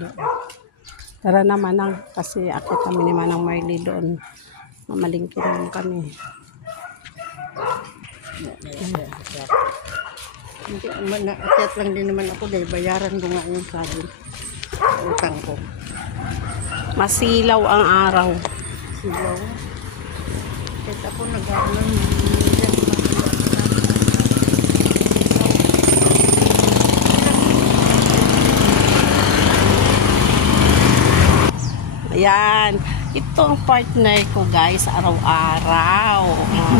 doon. Tara na Manang, kasi akit kami ni Manang Marley doon. Mamalingki naman kami. Hindi, naakyat lang din naman ako dahil bayaran ko nga yung sabi. Utang ko. Masilaw ang araw. Sigaw. Kahit ako nag-ano. Ayan. Ito ang partner ko guys, araw-araw.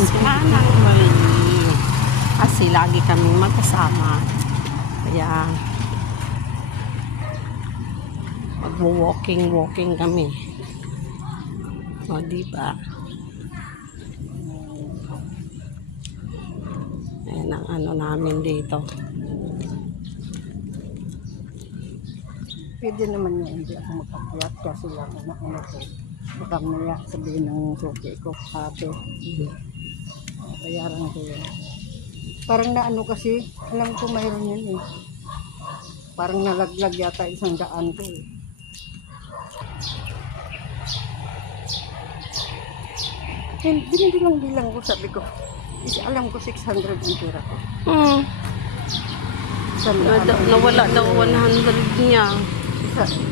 Si Manang Marley. Kasi lagi kami magkasama. Ayan. Mag-walking kami. O, diba? Ayan ang ano namin dito. Pwede naman yun, hindi ako makakyat kasi lang na ano ko. Baka maya sabihin ng suki ko, ate. Bayaran ko yun. Parang na ano kasi, alam ko mayroon yun eh. Parang nalaglag yata 100 ko eh. Binibilang ko, sabi ko. Alam ko 600 ang tira ko. Nawala daw 100 niya.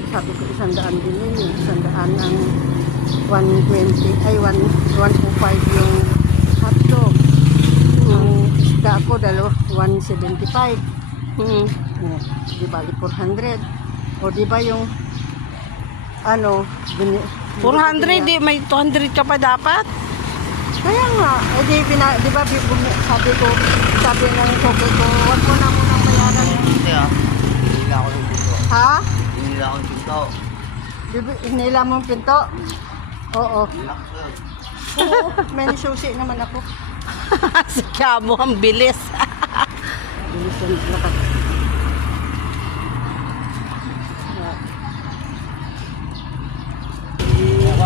Sabi ko 100 din yun. 100 ang 120, ay 105 yung hotdog. Ang isda ko, 175. Di ba, 400. O di ba yung ano, 400, di may 200 ka pa dapat? kaya nga, di ba sabi ng suki ko, wag mo na munang bayaran. Hindi hinila ako ng pinto. Ha? Hinila ako ng pinto. Hinila mong pinto? Oo. Oo, may susi naman ako. Si Kiamo, ang bilis. Bilis yung lakad.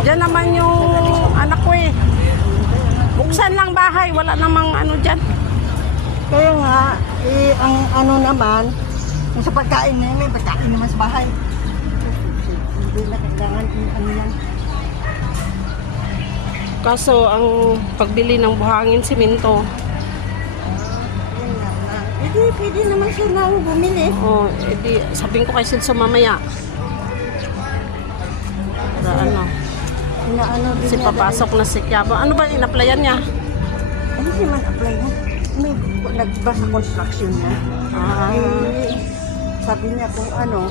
Diyan naman yung anak ko eh. Buksan lang bahay, wala namang ano dyan. Kaya nga, ang ano naman, yung sa pagkain na may pagkain naman sa bahay. Hindi na kailangan ano yan. Kaso ang pagbili ng buhangin simento. Pwede naman siya nang bumili. Oh, edi sabihin ko kay Silso mamaya. Para ano? Inaano din Kasi niya papasok na si Kiamo. Ano ba in-applyan niya? Ano siya mag-apply mo? May nagbasa construction niya. Ah. Sabi niya kung ano,